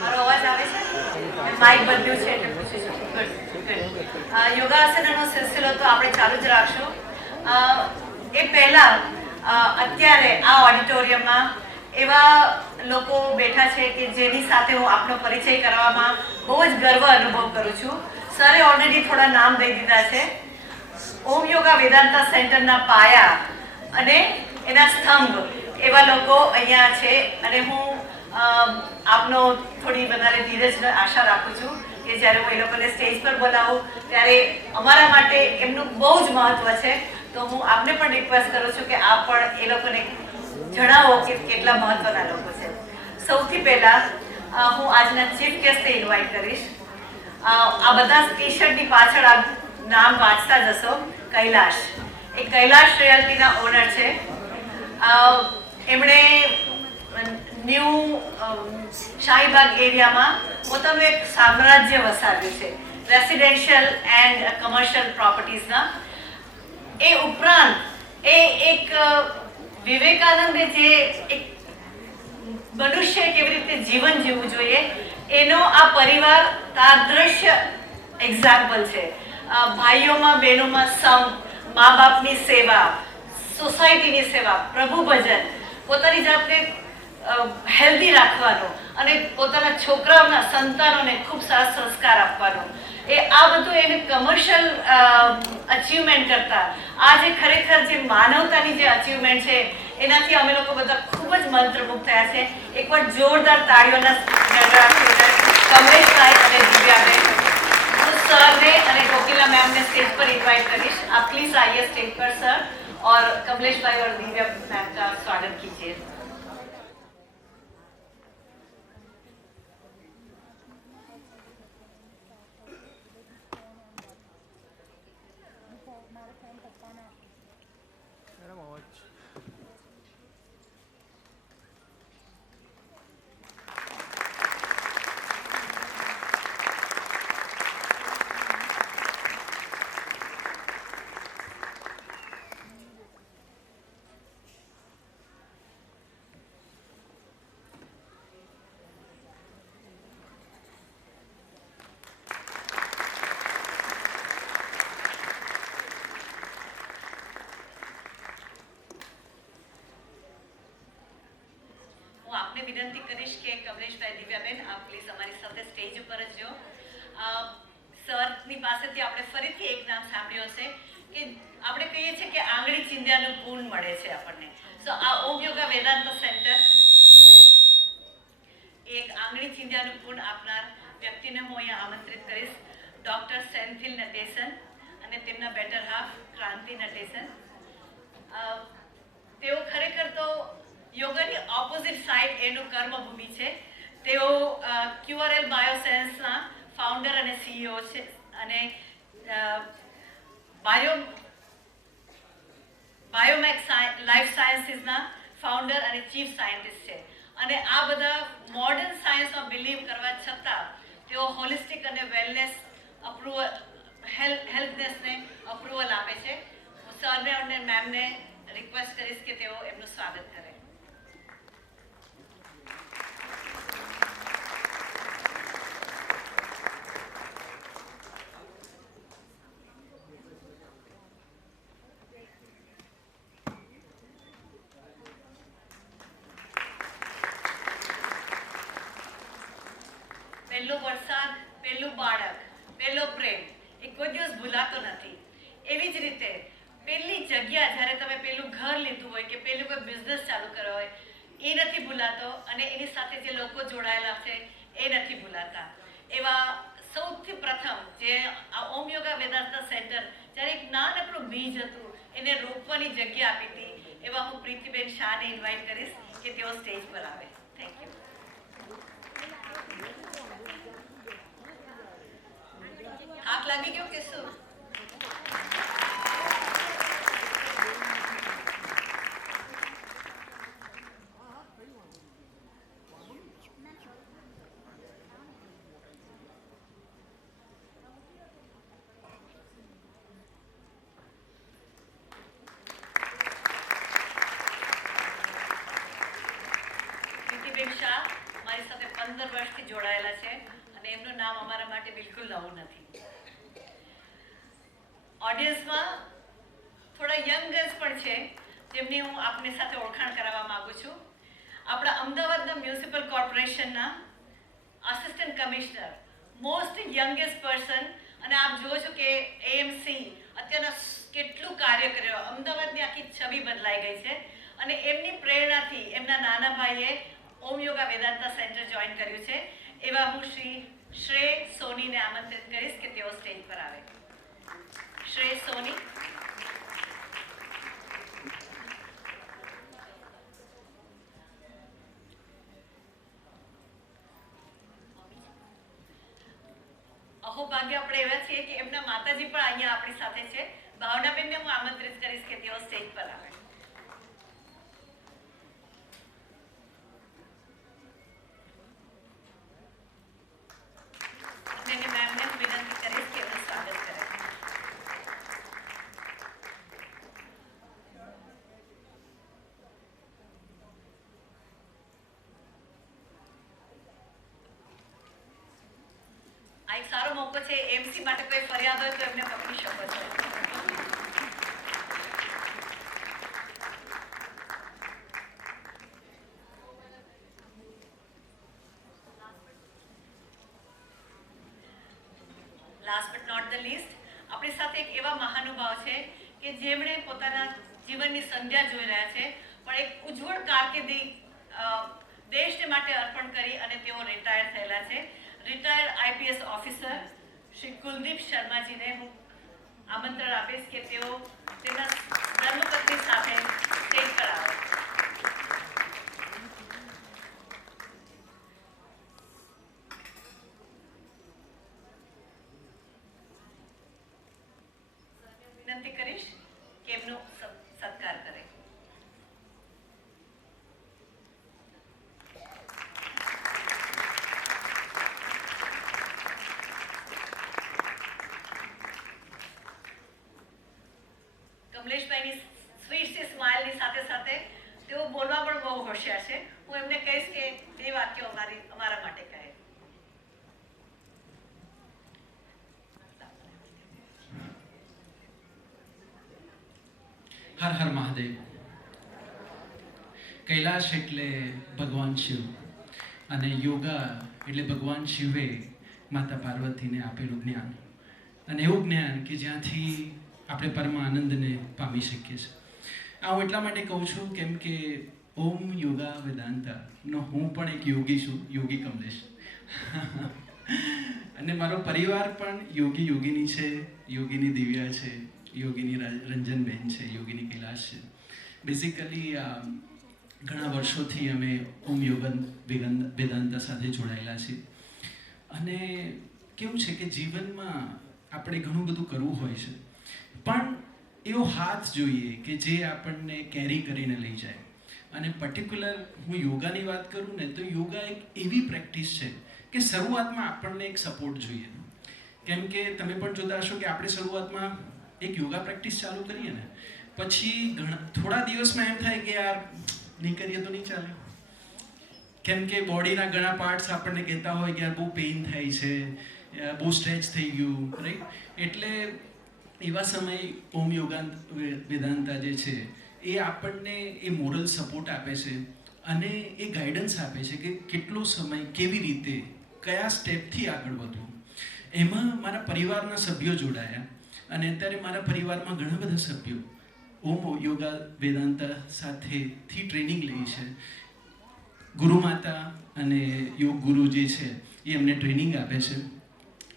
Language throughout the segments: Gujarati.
મારો અવાજ આવે છે? માઇક બદલ્યું છે એટલે પૂછી શકું. ગુડ. યોગાસનનો સિલસિલો તો આપણે ચાલુ જ રાખશું. એ પહેલા અત્યારે આ ઓડિટોરિયમમાં એવા લોકો બેઠા છે કે જેની સાથે હું આપનો પરિચય કરવામાં બહુ જ ગર્વ અનુભવ કરું છું. સરે ઓલરેડી થોડા નામ દઈ દીધા છે. ઓમ યોગા વેદાંતા સેન્ટરના પાયા અને એના સ્તંભ એવા લોકો અહીંયા છે અને હું આપનો થોડી વધારે ધીરજ આશા રાખું છું કે જ્યારે હું એ લોકોને સ્ટેજ પર બોલાવું ત્યારે અમારા માટે એમનું બહુ જ મહત્વ છે. તો હું આપને પણ રિક્વેસ્ટ કરું છું કે આપ પણ એ લોકોને જણાવો કે કેટલા મહત્વના લોકો છે. સૌથી પહેલા હું આજના ચીફ ગેસ્ટને ઇન્વાઇટ કરીશ. આ બધા ટી શર્ટની પાછળ આ નામ વાંચતા જશો. કૈલાશ એ કૈલાશ રિયાલ્ટીના ઓનર છે. એમણે ન્યૂ શાહીબાગ એરિયામાં પોતાનું એક સામ્રાજ્ય વસાવ્યું છે રેસિડેન્શિયલ એન્ડ કમર્શિયલ પ્રોપર્ટીઝના. એ ઉપરાંત એ એક વિવેકાનંદે જે એક મનુષ્ય કેવી રીતે જીવન જીવવું જોઈએ એનો આ પરિવાર તાદૃશ્ય એક્ઝામ્પલ છે. ભાઈઓમાં બહેનોમાં સમ, મા બાપની સેવા, સોસાયટીની સેવા, પ્રભુ ભજન, પોતાની જાતને હેલ્ધી રાખવાનો અને પોતાના છોકરાઓના સંતાનોને ખૂબ સારા સંસ્કાર આપવાનો. આ બધું એને કમર્શિયલ અચીવમેન્ટ કરતા આ જે ખરેખર જે માનવતાની જે અચીવમેન્ટ છે એનાથી અમે લોકો બધા ખૂબ જ મંત્રમુગ્ધ થયા છે. એકવાર જોરદાર તાળીઓના કમલેશભાઈ અને દિવ્યાબેન. હું સરને અને કોકિલા मैम स्टेज पर इनवाइट करिश. आप प्लीज आइए स्टेज पर सर और कमलेश भाई और दिव्या मैम का स्वागत कीजिए. આપને વિનંતી કરીશ કે કમલેશભાઈ, દિવ્યાબેન આપ પ્લીઝ અમારી સાથે સ્ટેજ ઉપર જ રહો. સરની પાસેથી આપણે ફરીથી એક નામ સાંભળ્યું હશે કે આપણે કહીએ છીએ કે આંગળી ચીંધ્યાનું પૂર્ણ મળે છે આપણને. સો આ ઓમ યોગા વેદાંત સેન્ટર એક આંગળી ચીંધ્યાનું પૂર્ણ આપનાર વ્યક્તિને હું અહીંયા આમંત્રિત કરીશ. ડૉક્ટર સેન્થિલ નટેસન અને તેમના બેટર હાફ ક્રાંતિ નટેસન. તેઓ ખરેખર તો યોગાની ઓપોઝિટ સાઇડ એનું કર્મભૂમિ છે. તેઓ QRL બાયોસાયન્સના ફાઉન્ડર અને CEO છે અને બાયોમેક લાઈફ સાયન્સીસના ફાઉન્ડર અને ચીફ સાયન્ટિસ્ટ છે. અને આ બધા મોડર્ન સાયન્સમાં બિલીવ કરવા છતાં તેઓ હોલિસ્ટિક અને વેલનેસ અપ્રુવલ હેલ્થનેસને અપ્રુવલ આપે છે. હું સરને અને મેમને રિક્વેસ્ટ કરીશ કે તેઓ એમનું સ્વાગત કરે. પહેલો વરસાદ, પહેલું બાળક, પહેલો પ્રેમ એ કોઈ દિવસ ભૂલાતો નથી. એવી જ રીતે પહેલી જગ્યા જ્યારે તમે પહેલું ઘર લીધું હોય કે પહેલું કોઈ બિઝનેસ ચાલુ કર્યો હોય એ નથી ભૂલાતો અને એની સાથે જે લોકો જોડાયેલા છે એ નથી ભૂલાતા. એવા સૌથી પ્રથમ જે આ ઓમ યોગા વેદાંતા સેન્ટર જ્યારે એક નાનકડું બીજ હતું એને રોપવાની જગ્યા આપી હતી એવા હું પ્રીતિબેન શાહને ઇન્વાઇટ કરીશ કે તેઓ સ્ટેજ પર આવે. Thank you. થાક લાગી ગયો કે શું? પ્રીતિબેન શાહ અમારી સાથે 15 વર્ષથી જોડાયેલા છે અને એમનું નામ અમારા માટે બિલકુલ નવું નથી. ઓડિયન્સમાં થોડા યંગર્સ પણ છે જેમની હું આપની સાથે ઓળખાણ કરાવવા માંગુ છું. આપણા અમદાવાદના મ્યુનિસિપલ કોર્પોરેશનના assistant commissioner, most youngest person, અને આપ જુઓ છો કે એએમસી અત્યારના કેટલું કાર્ય કર્યો, અમદાવાદની આખી છબી બદલાઈ ગઈ છે. અને એમની પ્રેરણાથી એમના નાના ભાઈએ ઓમ યોગા વેદાંતા સેન્ટર જોઈન કર્યું છે. એવા હું શ્રી શ્રેય સોનીને આમંત્રિત કરીશ કે તેઓ સ્ટેજ પર આવે. શ્રેય સોની. અહોભાગ્ય આપણે એવા છીએ કે એમના માતાજી પણ અહીંયા આપણી સાથે છે. ભાવનાબેનને હું આમંત્રિત કરીશ કે તેઓ સ્ટેજ પર આવે. મેમને વિનંતી કરીશ કે એમનું સ્વાગત કરે. આ એક સારો મોકો છે. એમસી માટે કોઈ ફરિયાદ હોય તો એમને પકડી શકો છો. Last but not the least, આપણી સાથે એક એવા મહાનુભાવ છે કે જેમણે પોતાના જીવનની સંધ્યા જોઈ રહ્યા છે પણ એક ઉજ્જવળ કારકિર્દી દેશને માટે અર્પણ કરી અને તેઓ રિટાયર થયેલા છે. Retired IPS officer Shri Kuldeep શર્માજીને હું આમંત્રણ આપીશ કે તેઓ તેમના ધર્મપત્ની સાથે સ્ટેજ પર આવે. વિનંતી કરીશ કે એમનો સત્કાર કરે. કમલેશભાઈની સ્વીટ સી સ્માઇલની સાથે સાથે તેઓ બોલવા પણ બહુ હોશિયાર છે. હું એમને કહીશ કે 2 વાક્યો અમારા માટે કહે. હર હર મહાદેવ. કૈલાશ એટલે ભગવાન શિવ અને યોગા એટલે ભગવાન શિવે માતા પાર્વતીને આપેલું જ્ઞાન, અને એવું જ્ઞાન કે જ્યાંથી આપણે પરમ આનંદને પામી શકીએ છીએ. આ હું એટલા માટે કહું છું કેમ કે ઓમ યોગા વેદાંતાનો હું પણ એક યોગી છું, યોગી કમલેશ. અને મારો પરિવાર પણ યોગીની છે, યોગીની દિવ્યા છે, યોગીની રંજનબેન છે, યોગીની કૈલાશ છે. બેઝિકલી ઘણા વર્ષોથી અમે ઓમ યોગા વેદાંતા સાથે જોડાયેલા છીએ. અને કેવું છે કે જીવનમાં આપણે ઘણું બધું કરવું હોય છે પણ એવો હાથ જોઈએ કે જે આપણને કેરી કરીને લઈ જાય. અને પર્ટિક્યુલર હું યોગાની વાત કરું ને તો યોગા એક એવી પ્રેક્ટિસ છે કે શરૂઆતમાં આપણને એક સપોર્ટ જોઈએ. કેમ કે તમે પણ જોતા હશો કે આપણે શરૂઆતમાં એક યોગા પ્રેક્ટિસ ચાલુ કરીએ ને પછી થોડા દિવસમાં એમ થાય કે યાર નહીં કરીએ તો નહીં ચાલે. કેમ કે બોડીના ઘણા પાર્ટ્સ આપણને કહેતા હોય કે યાર બહુ પેઇન થાય છે, બહુ સ્ટ્રેચ થઈ ગયું, રાઈટ. એટલે એવા સમયે ઓમ યોગા વેદાંતા જે છે એ આપણને એ મોરલ સપોર્ટ આપે છે અને એ ગાઈડન્સ આપે છે કે કેટલો સમય કેવી રીતે કયા સ્ટેપથી આગળ વધવું. એમાં મારા પરિવારના સભ્યો જોડાયા અને અત્યારે મારા પરિવારમાં ઘણા બધા સભ્યો ઓમ યોગા વેદાંતા સાથેથી ટ્રેનિંગ લે છે. ગુરુમાતા અને યોગ ગુરુ જે છે એ અમને ટ્રેનિંગ આપે છે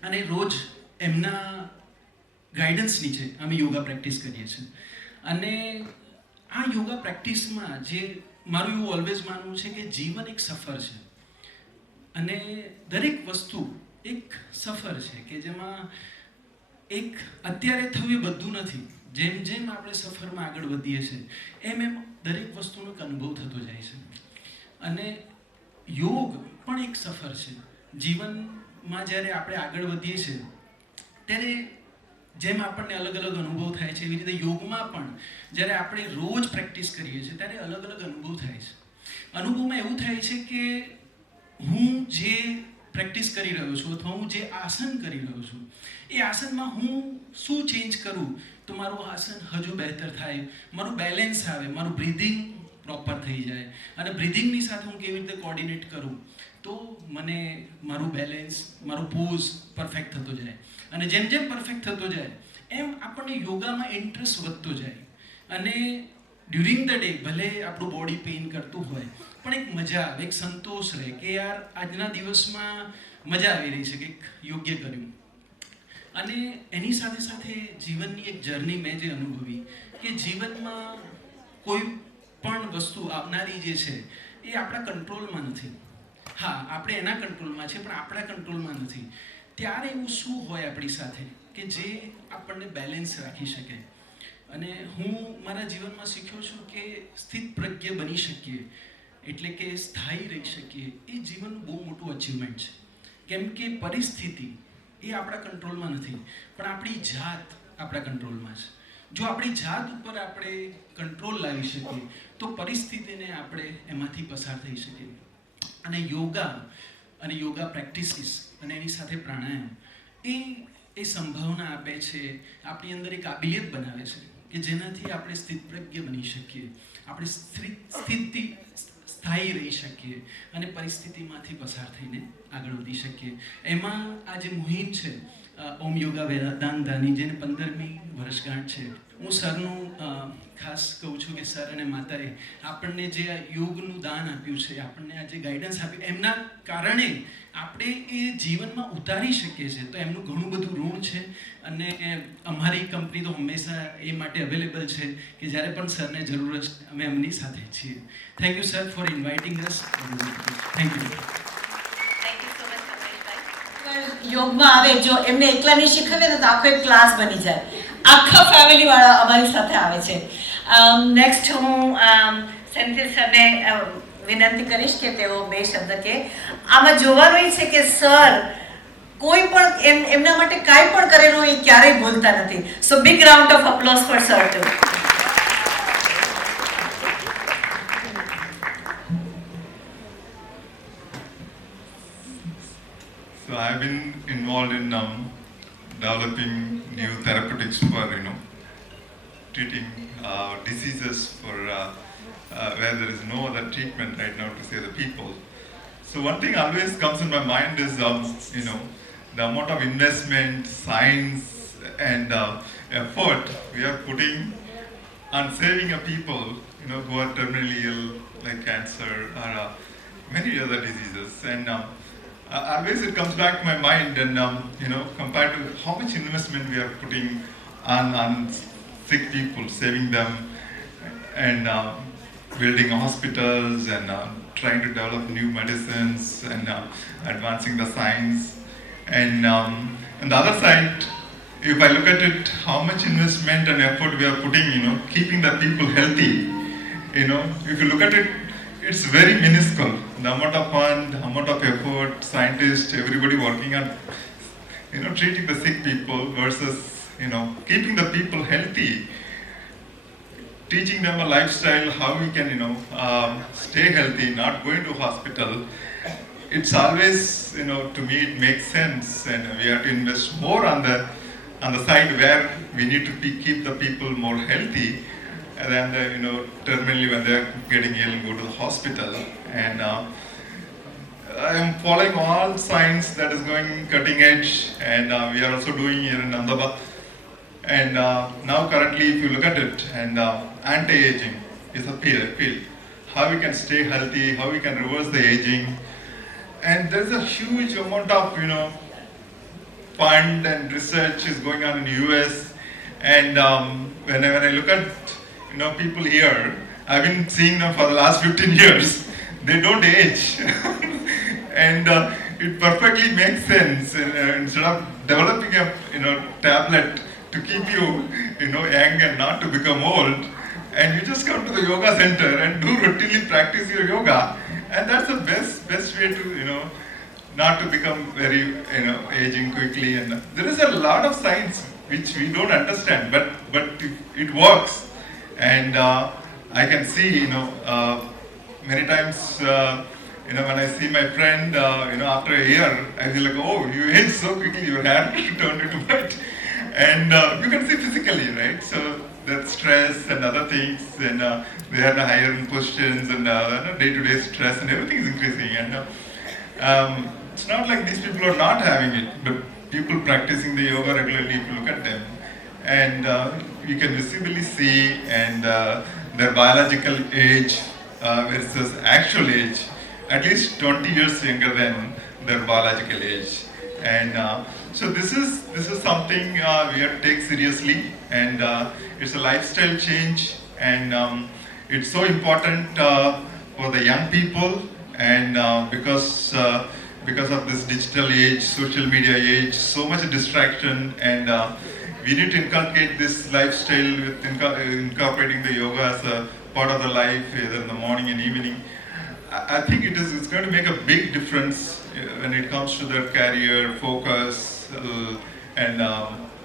અને રોજ એમના ગાઈડન્સ નીચે અમે યોગા પ્રેક્ટિસ કરીએ છીએ. અને આ યોગા પ્રેક્ટિસમાં જે મારું એવું ઓલવેઝ માનવું છે કે જીવન એક સફર છે અને દરેક વસ્તુ એક સફર છે કે જેમાં એક અત્યારે થયું એ બધું નથી. જેમ જેમ આપણે સફરમાં આગળ વધીએ છીએ એમ દરેક વસ્તુનો એક અનુભવ થતો જાય છે. અને યોગ પણ એક સફર છે. જીવનમાં જ્યારે આપણે આગળ વધીએ છીએ ત્યારે જેમ આપણને અલગ અલગ અનુભવ થાય છે એવી રીતે યોગમાં પણ જ્યારે આપણે રોજ પ્રેક્ટિસ કરીએ છીએ ત્યારે અલગ અલગ અનુભવ થાય છે. અનુભવમાં એવું થાય છે કે હું જે પ્રેક્ટિસ કરી રહ્યો છું અથવા હું જે આસન કરી રહ્યો છું એ આસનમાં હું શું ચેન્જ કરું તો મારું આસન હજુ બહેતર થાય, મારું બેલેન્સ આવે, મારું બ્રીધિંગ પ્રોપર થઈ જાય, અને બ્રીધિંગની સાથે હું કેવી રીતે કોર્ડિનેટ કરું તો મને મારું બેલેન્સ, મારું પોઝ પરફેક્ટ થતો જાય. અને જેમ જેમ પરફેક્ટ થતો જાય એમ આપણને યોગામાં ઇન્ટરેસ્ટ વધતો જાય. અને ડ્યુરિંગ ધ ડે ભલે આપણું બોડી પેઇન કરતું હોય પણ એક મજા આવે, એક સંતોષ રહે કે યાર આજના દિવસમાં મજા આવી રહી છે, કંઈક યોગ્ય કર્યું. અને એની સાથે સાથે જીવનની એક જર્ની મેં જે અનુભવી કે જીવનમાં કોઈ પણ વસ્તુ આવનારી જે છે એ આપણા કંટ્રોલમાં નથી. હા, આપણે એના કંટ્રોલમાં છે પણ આપણા કંટ્રોલમાં નથી. ત્યારે એવું શું હોય આપણી સાથે કે જે આપણને બેલેન્સ રાખી શકે? અને હું મારા જીવનમાં શીખ્યો છું કે સ્થિત પ્રજ્ઞ બની શકીએ એટલે કે સ્થાયી રહી શકીએ એ જીવનનું બહુ મોટું અચીવમેન્ટ છે. કેમ કે પરિસ્થિતિ એ આપણા કંટ્રોલમાં નથી પણ આપણી જાત આપણા કંટ્રોલમાં છે. જો આપણી જાત ઉપર આપણે કંટ્રોલ લાવી શકીએ તો પરિસ્થિતિને આપણે એમાંથી પસાર થઈ શકીએ. અને યોગા પ્રેક્ટિસીસ અને એની સાથે પ્રાણાયામ એ સંભાવના આપે છે, આપણી અંદર એક કાબિલિયત બનાવે છે કે જેનાથી આપણે સ્થિતપ્રજ્ઞ બની શકીએ, આપણે સ્થાયી રહી શકીએ અને પરિસ્થિતિમાંથી પસાર થઈને આગળ વધી શકીએ. એમાં આ જે મુહિમ છે ઓમ યોગા વેદાંતાની, જેને 15મી વર્ષગાંઠ છે, હું સરનું ખાસ કહું છું કે સર અને માતાએ આપણને જે આ યોગનું દાન આપ્યું છે, આપણને આ જે ગાઈડન્સ આપ્યું, એમના કારણે આપણે એ જીવનમાં ઉતારી શકીએ છીએ. તો એમનું ઘણું બધું ઋણ છે. અને અમારી કંપની તો હંમેશા એ માટે અવેલેબલ છે કે જ્યારે પણ સરને જરૂર હશે અમે એમની સાથે છીએ. Thank you sir for inviting us. Thank you. યોગમાં આવે જો એમને એકલા નહીં શીખવે ને તો આખો એક ક્લાસ બની જાય. આખા ફેમિલી વાળા અમારી સાથે આવે છે. નેક્સ્ટ હું સેન્થિલ સરને વિનંતી કરીશ કે તેઓ 2 શબ્દ કહે. આમાં જોવાનું એ છે કે સર કોઈ પણ એમના માટે કાંઈ પણ કરેલું એ ક્યારેય ભૂલતા નથી. So big round of applause for sir too. So I've been involved in developing new therapeutics for treating diseases for where there is no other treatment right now to save the people. So one thing always comes in my mind is the amount of investment, science, and effort we are putting on saving a people who are terminally ill like cancer or many other diseases. And always it comes back to my mind and compared to how much investment we are putting on sick people, saving them, and building hospitals and trying to develop new medicines and advancing the science. And on the other side, if I look at it, how much investment and effort we are putting, keeping the people healthy, if you look at it, it's very minuscule. The amount of fund, the amount of effort, scientists, everybody working on, treating the sick people versus, keeping the people healthy, teaching them a lifestyle, how we can, stay healthy, not going to hospital. It's always, to me it makes sense, and we have to invest more on the side where we need to keep the people more healthy. And then, terminally when they're getting ill, go to the hospital. And I am following all science that is going cutting edge, and we are also doing here in Ahmedabad. And now currently, if you look at it, and anti-aging is a field. How we can stay healthy, how we can reverse the aging. And there's a huge amount of, fund and research is going on in the US. And when I look at people here, I've been seeing them for the last 15 years. They don't age. And it perfectly makes sense. Instead of developing a tablet to keep you young and not to become old, and you just come to the yoga center and do routinely practice your yoga, and that's the best way to not to become very aging quickly. And there is a lot of science which we don't understand, but it works. And I can see many times when I see my friend, after a year, I feel like, oh, you aged so quickly, your hair turned into white. And you can see physically, right? So that stress and other things, and they have the higher positions, and day-to-day stress and everything is increasing. And it's not like these people are not having it, but people practicing the yoga regularly, if you look at them, and you can visibly see and their biological age versus actual age, at least 20 years younger than their biological age. And so this is something we have to take seriously, and it's a lifestyle change, and it's so important for the young people, and because of this digital age, social media age, so much distraction, and we need to inculcate this lifestyle with incorporating the yoga as a part of the life, either in the morning and evening. I think it's going to make a big difference when it comes to their career, focus, and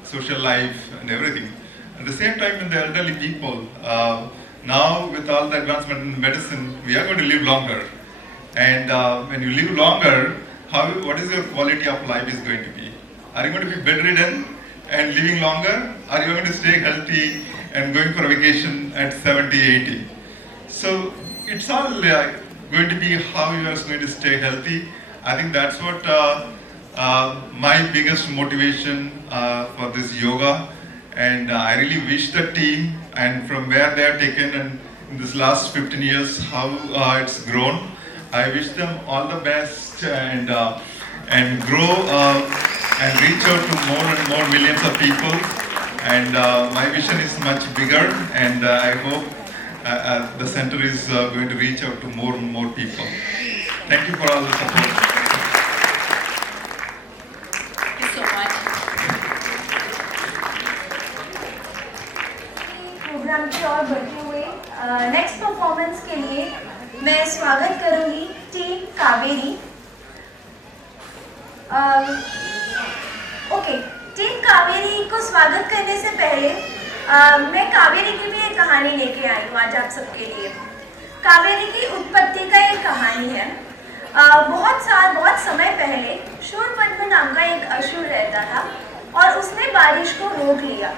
social life and everything. At the same time, in the elderly people, now with all the advancement in medicine, we are going to live longer. And when you live longer, what is your quality of life is going to be? Are you going to be bedridden and living longer? Are you going to stay healthy and going for a vacation at 70, 80? So it's all going to be how you are going to stay healthy. I think that's what my biggest motivation for this yoga. And I really wish the team, and from where they are taken, and in this last 15 years, how it's grown. I wish them all the best, and grow and reach out to more and more millions of people. And my vision is much bigger, and I hope the center is going to reach out to more and more people. Thank you for all the support. Thank you so much. Programme की ओर बढ़ते हुए नेक्स्ट परफॉर्मेंस के लिए मैं स्वागत करूंगी team Kaveri. Okay, team Kaveri को स्वागत करने से पहले मैं कावेरी की भी एक कहानी लेके आई हूँ आज आप सबके लिए। कावेरी की उत्पत्ति का एक कहानी है। बहुत समय पहले शूरपद्म नाम का एक असुर रहता था, और उसने बारिश को रोक लिया।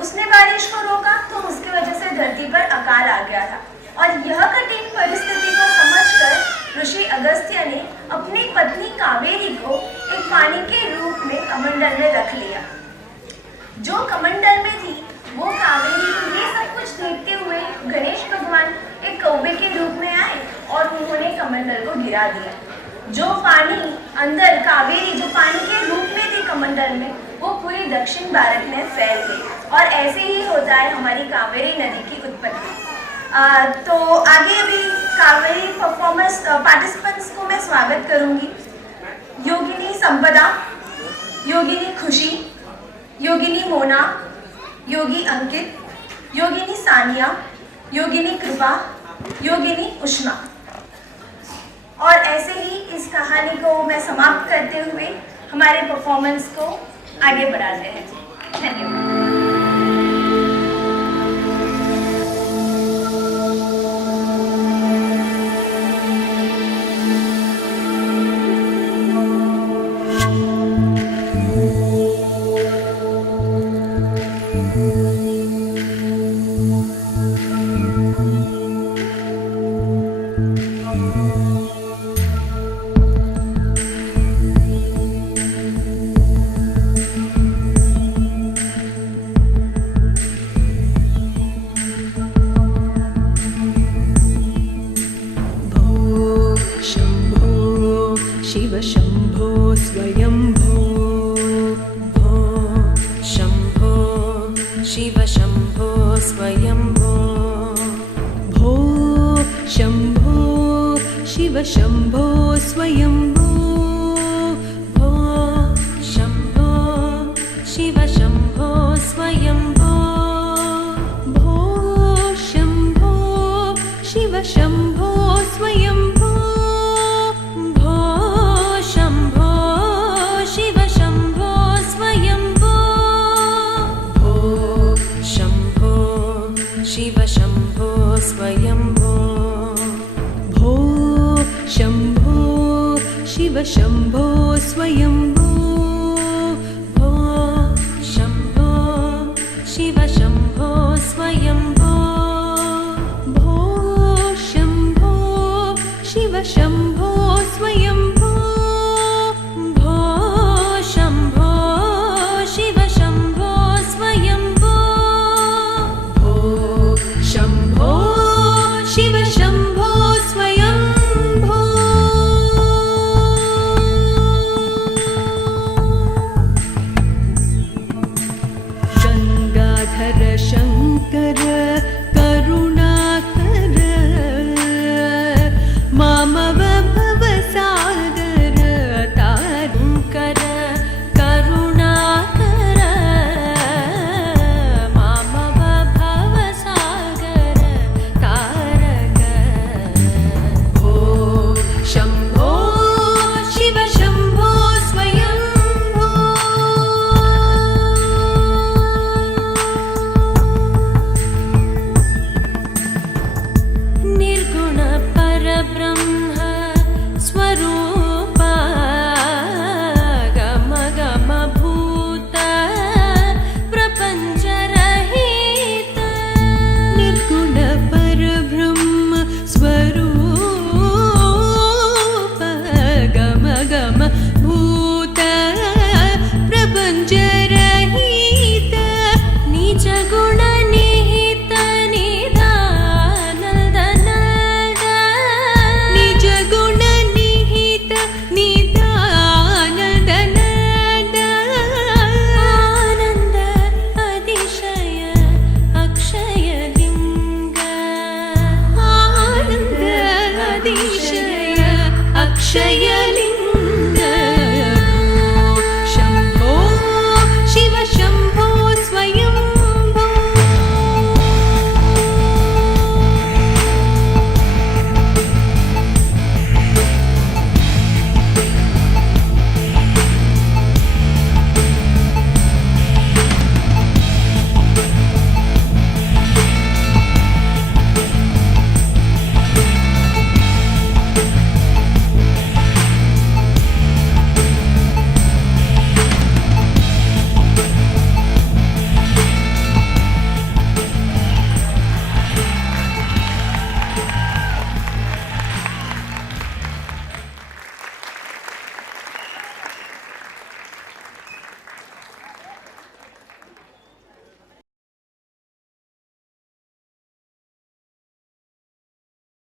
उसने बारिश को रोका तो उसकी वजह से धरती पर अकाल आ गया था, और यह कठिन परिस्थिति को समझकर ऋषि अगस्त्य ने अपनी पत्नी कावेरी को एक पानी के रूप में कमंडल में रख लिया। जो कमंडल में थी वो कावेरी को ये सब कुछ देखते हुए गणेश भगवान एक कौवे के रूप में आए और उन्होंने कमंडल को गिरा दिया। जो पानी अंदर कावेरी जो पानी के रूप में थी कमंडल में, वो पूरी दक्षिण भारत में फैल गई, और ऐसे ही होता है हमारी कावेरी नदी की उत्पत्ति। तो आगे अभी कावेरी परफॉर्मेंस पार्टिसिपेंट्स को मैं स्वागत करूंगी। योगिनी संपदा, योगिनी खुशी, योगिनी मोना, योगी अंकित, योगिनी सानिया, योगिनी कृपा, योगिनी उष्मा। और ऐसे ही इस कहानी को मैं समाप्त करते हुए हमारे परफॉर्मेंस को आगे बढ़ाते हैं। धन्यवाद। शम्भो स्वयम्भो भो शम्भो शिव शम्भो स्वयम्भो भो शम्भो शिव शम्भो स्वयम्भो भो शम्भो शिव शम्भो स्वयम्भो भो शम्भो शिव शम्भो स्वयम्भो शिव शम्भो स्वयम्भो भो शम्भो शिव शम्भो स्वयम्भो भो शम्भो शिव शम्भो स्वयम्भो भो शम्भो शिव शम्भो स्वयम्भो भो शम्भो शिव शम्भो स्वयम्भो भो शम्भो शिव शम्भो स्वयम्भो गङ्गाधर शङ्कर करुणाकर मामव भवसागर तारुकर करुणाकर मामव भवसागर तारक भो शम्भो शिव शम्भो स्वयम्भो निर्गुण परब्रह्म स्वरूप गम गम भूत प्रपञ्च रहित निर्गुण परब्रह्म स्वरूप गम गम भूत प्रपञ्च रहित निज गुण निहित निदानन्द निज गुण निहित निदानन्द आनन्द अतिशय अक्षय लिङ्ग आनन्द अतिशय अक्षय लिङ्ग